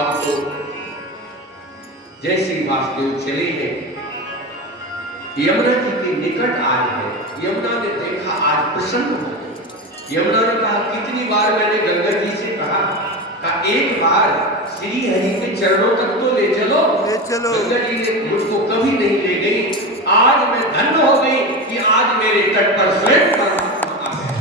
अब तो जैसे वासुदेव चले हैं, यमुना जी के निकट आए हैं। यमुना ने देखा, आज प्रसन्न हो गई। यमुना ने कहा, कितनी बार मैंने गंगा जी से कहा एक बार श्री हरि के चरणों तक तो ले चलो। गंगा जी ने मुझको कभी नहीं ले गई। आज मैं धन्य हो गई कि आज मेरे तट पर स्वयं परमात्मा आ गए।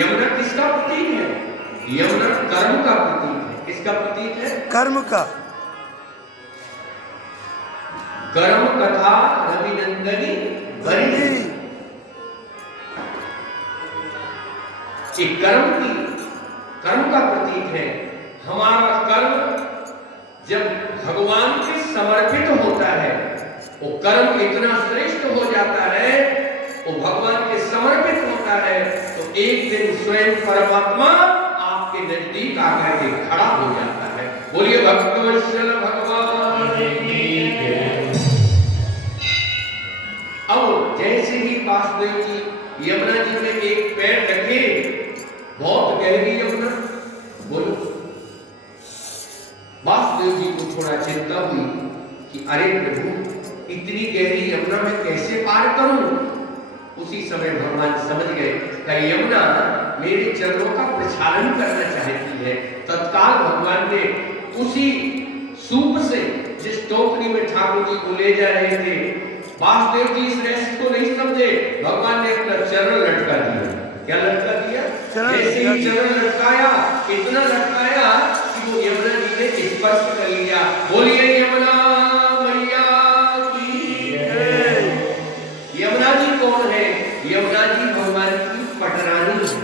यमुना किसका प्रतीक है? यमुना कर्म का प्रतीक है। किसका प्रतीक है? कर्म का। कर्म कथा रविनंदनी बनी। कर्म का प्रतीक है। हमारा कर्म जब भगवान के समर्पित होता है, वो कर्म इतना श्रेष्ठ हो जाता है, वो भगवान के समर्पित होता है, तो एक दिन स्वयं परमात्मा आपके नजदीक आकर के खड़ा हो जाता है। बोलिए भक्तवत्सल भगवान की जय। अब जैसे ही वासुदेव जी यमुना जी में एक पैर रखे, बहुत गहरी यमुना, बोलो, वासुदेव जी को थोड़ा चिंता हुई कि अरे प्रभु, इतनी गहरी यमुना में कैसे पार करूं? उसी समय भगवान समझ गए कि यमुना मेरे चरणों का प्रक्षालन करना चाहती है। तत्काल भगवान ने उसी सूप से, जिस टोकरी में ठाकुर जी को ले जा रहे थे, वासुदेव जी इस रहस्य को नहीं समझे, भगवान ने अपना चरण लटका दिया। क्या लटका दिया? जैसे ही चरण लटकाया, इतना लटकाया कि वो यमुना जी ने स्पर्श कर लिया। बोलिए यमुना मैया की जय। यमुना जी कौन है? यमुना जी भगवान की पटरानी है।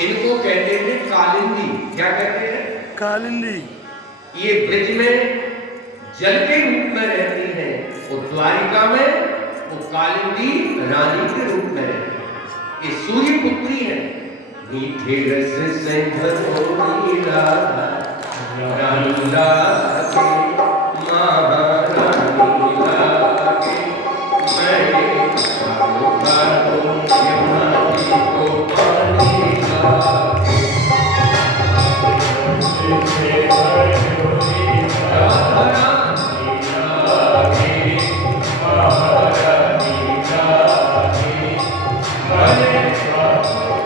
इनको कहते हैं कालिंदी। क्या कहते हैं? कालिंदी। ये ब्रज में जल के रूप में रहती है, वो द्वारिका में वो कालिंदी रानी के रूप में रहती है। ये सूर्य पुत्री है। मीठे रस से भरोगी राधा रानी लागे, महारानी लागे, मैं खाओ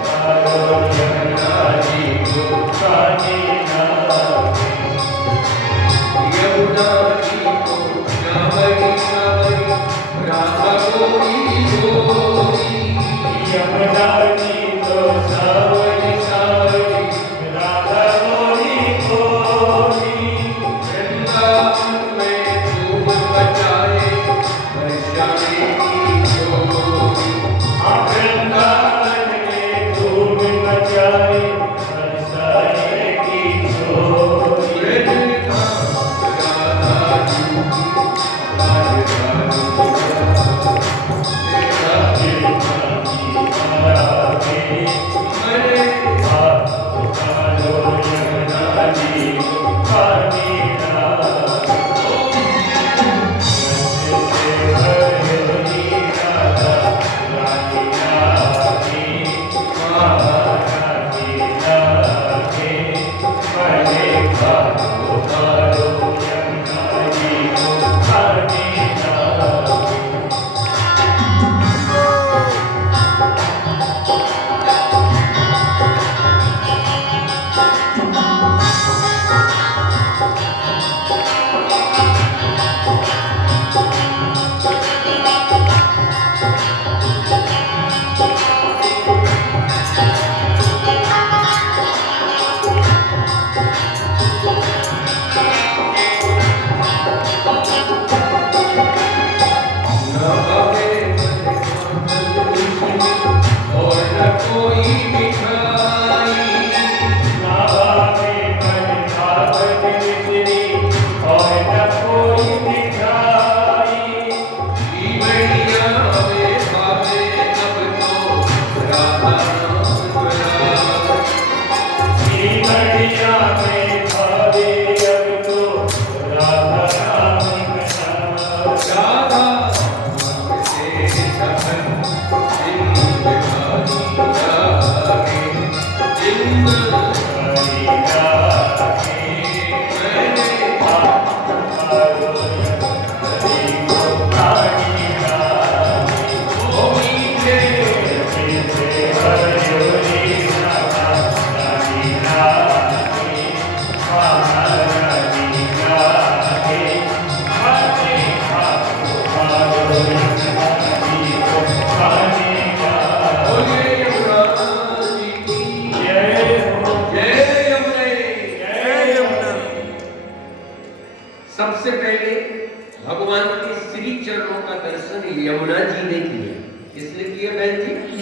खाओ यमुना जी को पानी लागे। यमुना जी को श्यामरी श्यामरी राधा गोरी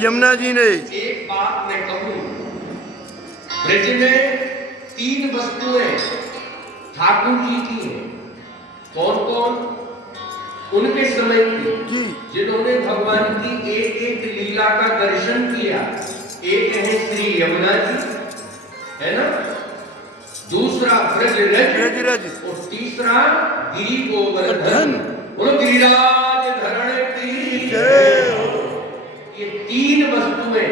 यमुना जी ने। एक बात मैं कहूं, ब्रज में 3 वस्तुएं ठाकुर जी की हैं। कौन कौन? उनके समय की, जिन्होंने भगवान की एक एक लीला का दर्शन किया। एक है श्री यमुना जी, है ना, दूसरा ब्रजरज, और तीसरा गिरि गोवर्धन। बोलो गिरिराज धरण की जय हो। ये 3 वस्तुएं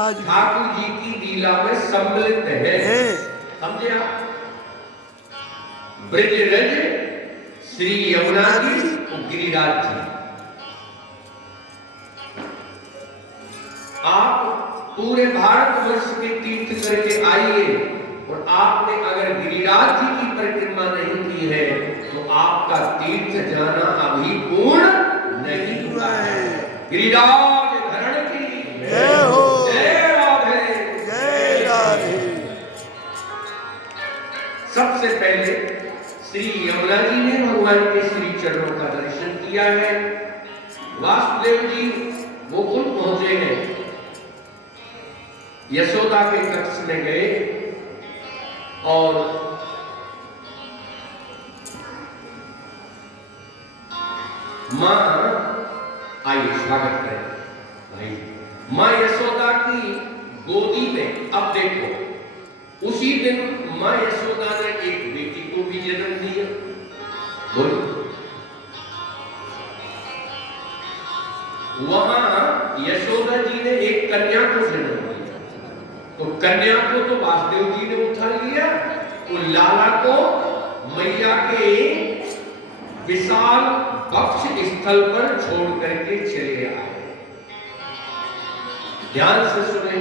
आज ठाकुर जी की लीला में सम्मिलित है। समझे आप? ब्रजरज, श्री यमुना जी और गिरिराज जी। आप पूरे भारतवर्ष के तीर्थ करके आइए, और आपने अगर गिरिराज जी की परिक्रमा नहीं की है तो आपका तीर्थ जाना अभी पूर्ण नहीं हुआ है। गिरिराज धरण की जय हो। जय राधे, जय राधे। सबसे पहले श्री यमुना जी ने भगवान के श्री चरणों का दर्शन किया है। वासुदेव जी गोकुल पहुंचे हैं, यशोदा के कक्ष में गए और मां, आइए स्वागत करें भाई, मां यशोदा की गोदी में। अब देखो, उसी दिन मां यशोदा ने एक बेटी को भी जन्म दिया। बोलो, वहां यशोदा जी ने एक कन्या को जन्म दिया, तो कन्या को तो वासुदेव जी ने उठा लिया, और लाला को मैया के विशाल वक्ष स्थल पर छोड़ करके चले आए। ध्यान से सुने,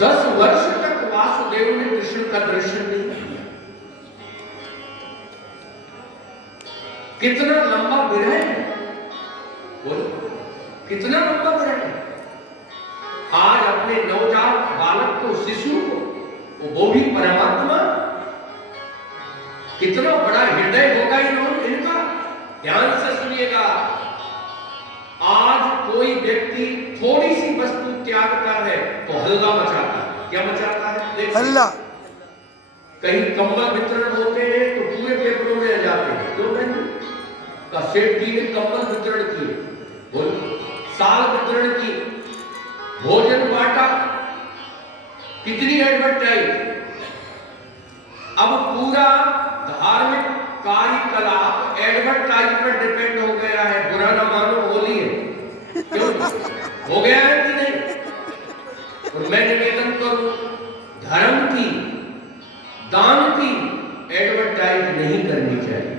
10 वर्ष तक वासुदेव ने कृष्ण का दर्शन नहीं किया। कितना लंबा विरह है, बोलो कितना लंबा विरह है। आज अपने नवजात बालक को, शिशु को, वो भी परमात्मा, कितना बड़ा हृदय होगा इनका। ध्यान से सुनिएगा, आज कोई व्यक्ति थोड़ी सी वस्तु त्यागता है तो हल्ला मचाता है। क्या मचाता है? हल्ला। कहीं कंबल वितरण होते हैं तो पूरे पेपरों में आ जाते हैं। क्यों नहीं? का सेठ जी ने कंबल वितरण किए, बोलो साल वितरण की, भोजन बांटा, कितनी एडवर्टाइज। अब पूरा धार्मिक कार्यकलाप एडवर्टाइज पर डिपेंड हो गया है। बुरा ना मानो, होली है, क्यों हो गया है कि नहीं? और मैं निवेदन करूं, धर्म की, दान की एडवर्टाइज नहीं करनी चाहिए।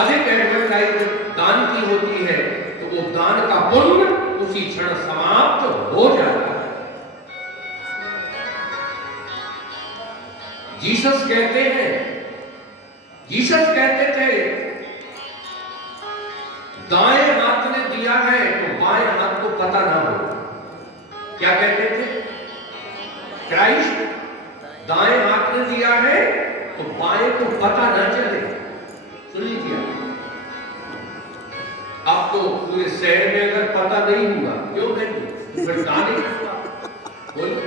अधिक एडवर्टाइज दान की होती है तो वो दान का पुण्य उसी क्षण समाप्त हो जाता है। जीसस कहते हैं, जीसस कहते थे, दाएं हाथ ने दिया है तो बाएं हाथ को पता ना हो। क्या कहते थे? क्राइस्ट, दाएं हाथ ने दिया है तो बाएं को पता ना चले। सुन लीजिए, आपको पूरे शहर में अगर पता नहीं हुआ, क्यों नहीं, फिर दाने किस बात? बोलो,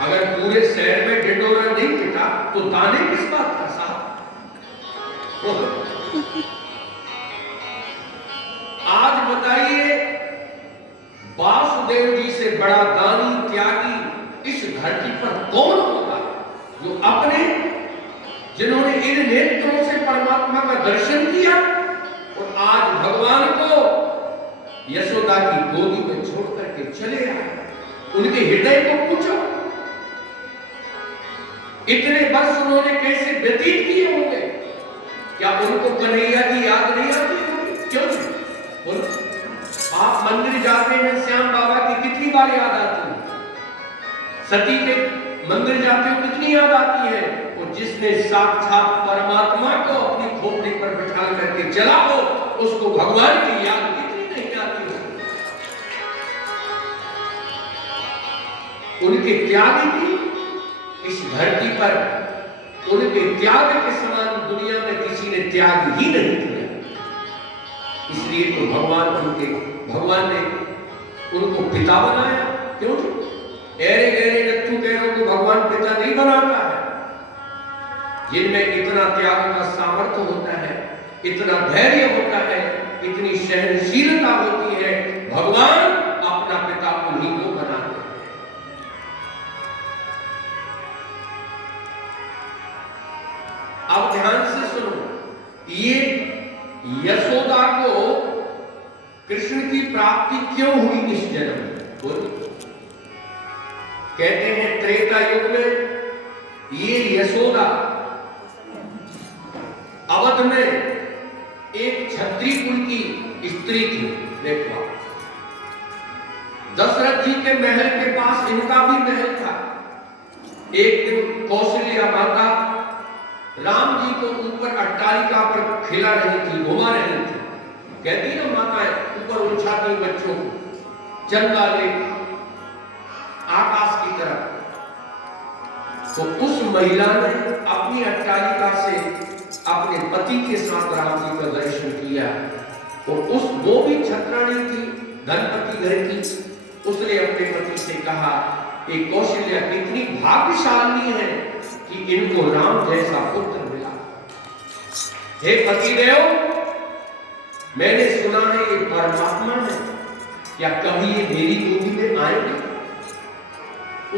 अगर पूरे शहर में ढिंढोरा नहीं पिटा तो दाने किस बात का साहब? आज बताइए, वासुदेव जी से बड़ा दानी त्यागी इस धरती पर कौन होगा, जो अपने, जिन्होंने इन नेत्रों से परमात्मा का दर्शन किया और आज भगवान को यशोदा की गोदी में छोड़ करके चले आए। उनके हृदय को पूछो, इतने वर्ष उन्होंने कैसे व्यतीत किए होंगे? क्या उनको कन्हैया की याद नहीं आती होगी? क्यों? बोलो, आप मंदिर जाते हैं, श्याम बाबा की कितनी बार याद आती है? सती के मंदिर जाते हो, कितनी याद आती है? और जिसने साक्षात परमात्मा को अपनी खोपड़ी पर बिठा करके चला हो, उसको भगवान की याद कितनी नहीं आती होगी? उनके त्याग की इस धरती पर, उनके त्याग के समान दुनिया में किसी ने त्याग ही नहीं किया। इसलिए तो भगवान ने उनको पिता बनाया। क्यों? ऐरे गहरे नत्थु गहरों को भगवान पिता नहीं बनाता है। जिनमें इतना त्याग का सामर्थ्य होता है, इतना धैर्य होता है, इतनी सहनशीलता होती है, भगवान अपना पिता उन्हीं को बनाते हैं। अब ध्यान से सुनो, ये यशोदा को कृष्ण की प्राप्ति क्यों हुई इस जन्म में? बोलिए। कहते हैं त्रेता युग में ये यशोदा अवध में एक क्षत्रिय कुल की स्त्री थी। देखो, दशरथ जी के महल के पास इनका भी महल था। एक दिन कौशल्या माता राम जी को ऊपर अट्टालिका पर खिला रही थी, घुमा रही थी। कहती ना माताएं ऊपर उछाती बच्चों को, चंदा ले आकाश की तरफ। तो उस महिला ने अपनी अट्टालिका से अपने पति के साथ राम जी का दर्शन किया। और वो भी छत्राणी थी, धनपति घर की। उसने अपने पति से कहा, एक कौशल्या कितनी भाग्यशाली है कि इनको राम जैसा पुत्र मिला। हे पतिदेव, मैंने सुना है ये परमात्मा है, क्या कभी ये मेरी गोदी में आएंगे?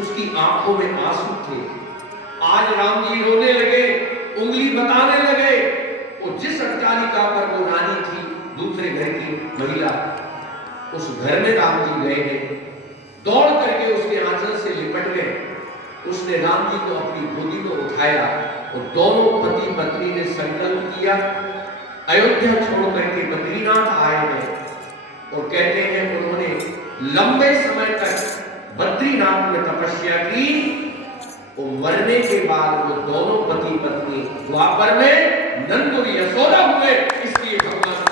उसकी आंखों में आंसू थे। आज राम जी रोने लगे, उंगली बताने लगे। और जिस अट्टालिका पर वो रानी थी, दूसरे घर की महिला, उस घर में राम जी गए हैं, दौड़ करके उसके आंचल से लिपट गए। उसने राम जी को अपनी गोदी में उठाया और दोनों पति पत्नी ने संकल्प किया, अयोध्या छोड़ करके बद्रीनाथ आए हैं। और कहते हैं उन्होंने लंबे समय तक बद्रीनाथ में तपस्या की। और मरने के बाद वो दोनों पति पत्नी द्वापर में नंद और यशोदा हुए। इसलिए भगवान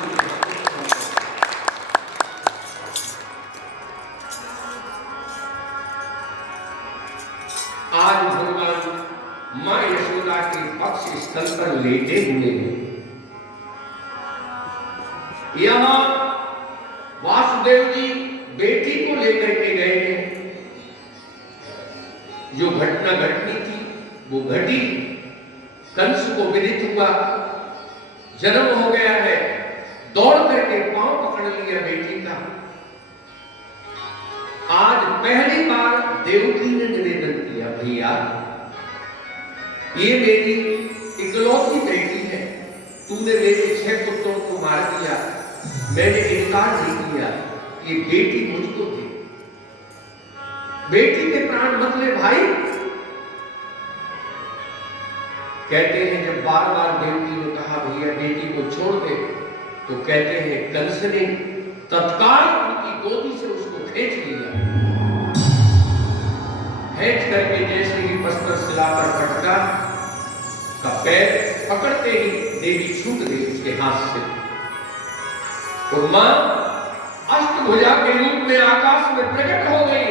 आज भगवान मां यशोदा के पक्ष स्थल पर लेटे हुए हैं। यहां वासुदेव जी बेटी को लेकर के गए हैं। जो घटना घटनी थी वो घटी। कंस को विदित हुआ, जन्म हो गया है। दौड़ करके पांव पकड़ लिया बेटी का। आज पहली बार देवकी ने निवेदन किया, भैया ये मेरी इकलौती बेटी है, तूने मेरे 6 पुत्रों को मार दिया, मैंने इनकार नहीं किया, ये बेटी मुझको दे। बेटी के प्राण मत ले भाई। कहते हैं जब बार बार देवकी ने कहा भैया बेटी को छोड़ दे, तो कहते हैं कंस ने तत्काल उनकी गोदी से उसको खींच लिया। खींच करके जैसे ही पस्तर शिला पर पटका का पैर पकड़ते ही देवी छूट गई उसके हाथ से। और मां अष्टभुजा के रूप में आकाश में प्रकट हो गई।